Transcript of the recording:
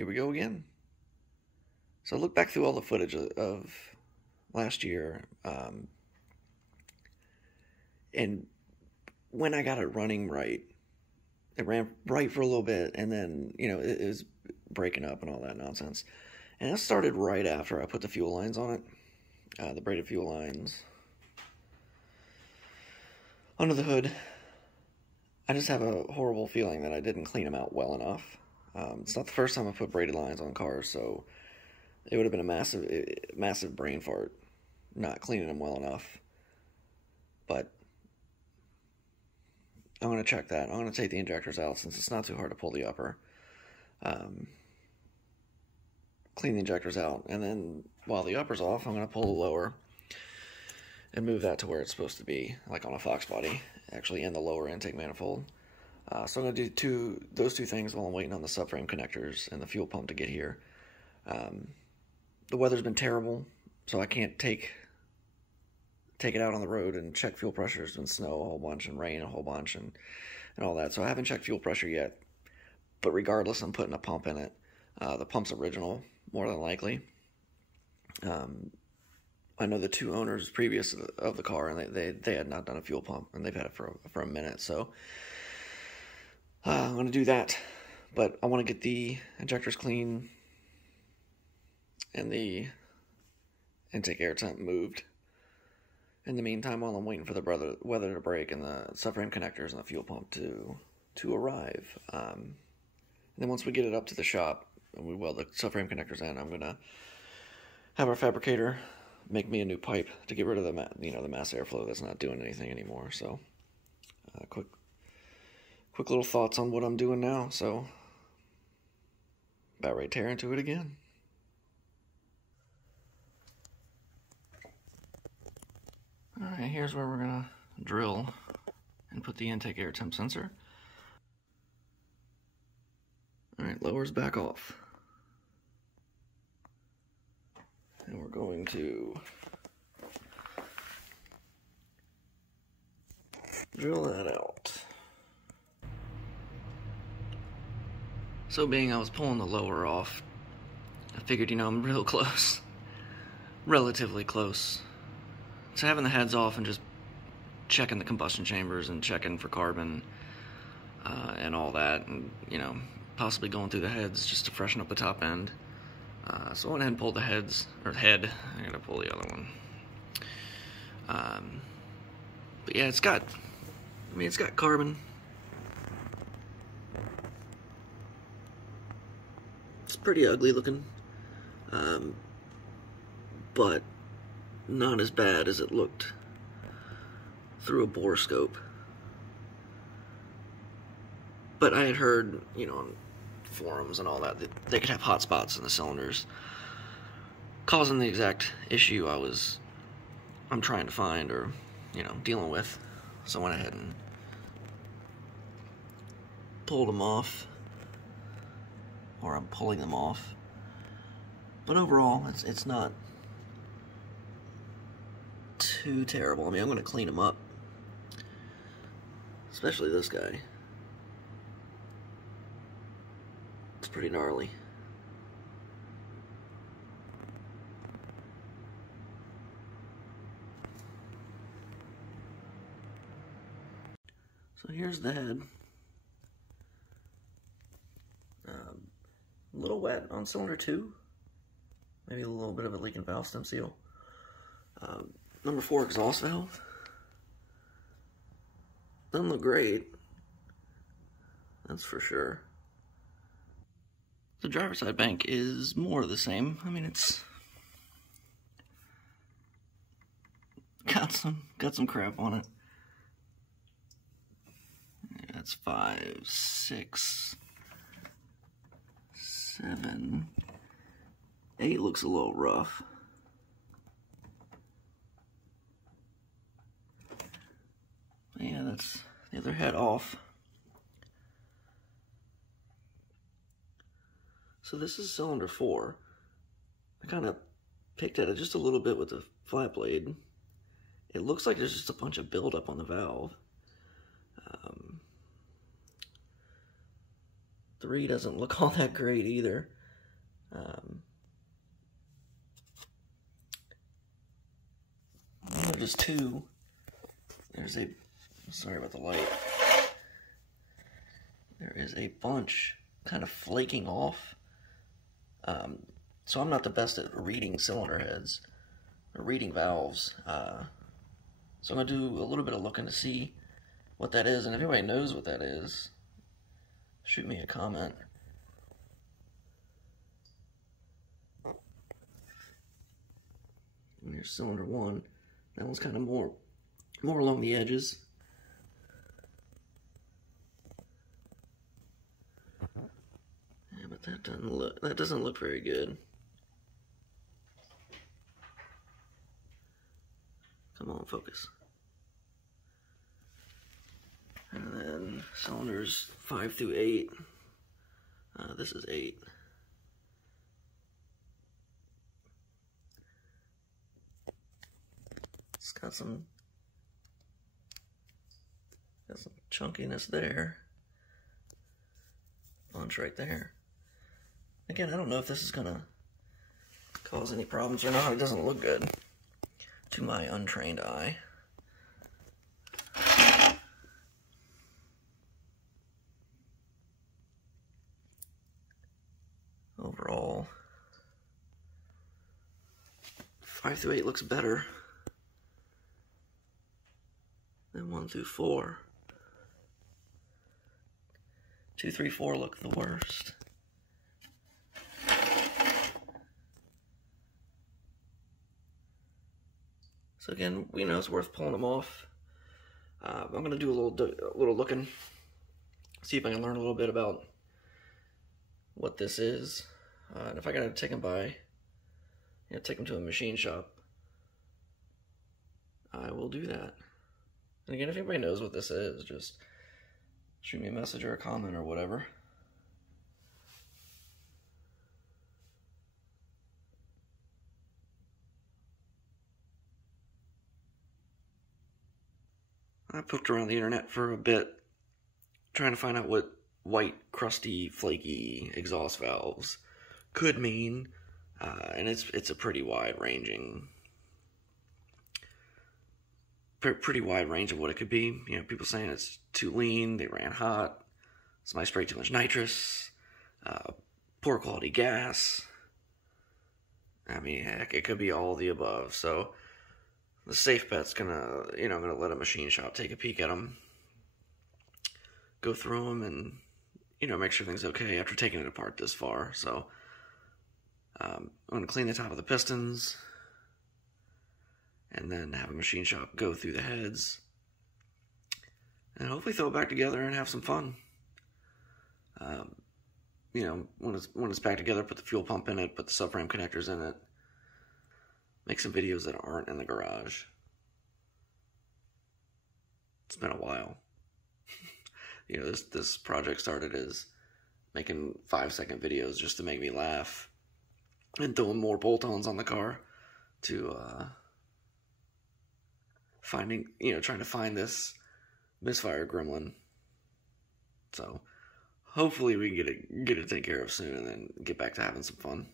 here we go again. So I look back through all the footage of last year, and when I got it running right, it ran right for a little bit, and then, it was breaking up and all that nonsense. And that started right after I put the fuel lines on it, the braided fuel lines under the hood. I just have a horrible feeling that I didn't clean them out well enough. It's not the first time I put braided lines on cars, so it would have been a massive brain fart not cleaning them well enough. But I'm going to check that. I'm going to take the injectors out since it's not too hard to pull the upper. Clean the injectors out, and then while the upper's off, I'm going to pull the lower and move that to where it's supposed to be, like on a Fox body, actually in the lower intake manifold. So I'm going to do those two things while I'm waiting on the subframe connectors and the fuel pump to get here. The weather's been terrible, so I can't take it out on the road and check fuel pressure. It's been snow a whole bunch and rain a whole bunch and all that, so I haven't checked fuel pressure yet. But regardless, I'm putting a pump in it. The pump's original, more than likely. I know the two owners previous of the car, and they had not done a fuel pump, and they've had it for a minute, so I'm going to do that. But I want to get the injectors clean and the intake air temp moved. In the meantime, while I'm waiting for the weather to break and the subframe connectors and the fuel pump to arrive. And then once we get it up to the shop and we weld the subframe connectors in, I'm going to have our fabricator make me a new pipe to get rid of the mass airflow that's not doing anything anymore. So quick little thoughts on what I'm doing now. So about ready to tear into it again. Alright, here's where we're going to drill and put the intake air temp sensor. Alright, lower's back off. And we're going to drill that out. So being I was pulling the lower off, I figured, I'm real close. Relatively close. So having the heads off and just checking the combustion chambers and checking for carbon and all that, and possibly going through the heads just to freshen up the top end. So I went ahead and pulled the head. I gotta pull the other one. But yeah, it's got carbon. It's pretty ugly looking, but not as bad as it looked through a borescope. But I had heard, on forums and all that they could have hot spots in the cylinders, causing the exact issue I'm trying to find or, dealing with. So I went ahead and pulled them off, or I'm pulling them off. But overall, it's not too terrible. I mean, I'm going to clean them up, especially this guy. It's pretty gnarly. So here's the head. A little wet on cylinder 2. Maybe a little bit of a leaking valve stem seal. Number 4 exhaust valve. Doesn't look great. That's for sure. The driver's side bank is more of the same. I mean, it's got some crap on it. Yeah, that's 5, 6, 7, 8 looks a little rough. But yeah, that's the other head off. So this is cylinder 4. I kind of picked at it just a little bit with the flat blade. It looks like there's just a bunch of buildup on the valve. 3 doesn't look all that great either. There's two. There's a, sorry about the light. There is a bunch kind of flaking off. So I'm not the best at reading cylinder heads, or reading valves. So I'm going to do a little bit of looking to see what that is, and if anybody knows what that is, shoot me a comment. And here's cylinder one. That one's kind of more along the edges. Yeah, but that doesn't look very good. Come on, focus. And then cylinders 5 through 8. This is 8. It's got some chunkiness there. Bunch right there. Again, I don't know if this is gonna cause any problems or not. It doesn't look good to my untrained eye. Overall, 5 through 8 looks better than 1 through 4. 2, 3, 4 look the worst. So again, you know, it's worth pulling them off. I'm going to do a little looking, see if I can learn a little bit about what this is. And if I got to take them take them to a machine shop, I will do that. And again, if anybody knows what this is, just shoot me a message or a comment or whatever. I poked around the internet for a bit, trying to find out what white, crusty, flaky exhaust valves could mean, and it's a pretty wide-ranging, pretty wide range of what it could be. You know, people saying it's too lean, they ran hot, somebody sprayed too much nitrous, poor quality gas. I mean, heck, it could be all of the above. So the safe bet's gonna let a machine shop take a peek at them, go through them, and make sure everything's okay after taking it apart this far. So I'm gonna clean the top of the pistons, and then have a machine shop go through the heads, and hopefully throw it back together and have some fun. When it's back together, put the fuel pump in it, put the subframe connectors in it, make some videos that aren't in the garage. It's been a while. This project started as making 5-second videos just to make me laugh, and throwing more bolt-ons on the car to trying to find this misfire gremlin. So hopefully we can get it taken care of soon, and then get back to having some fun.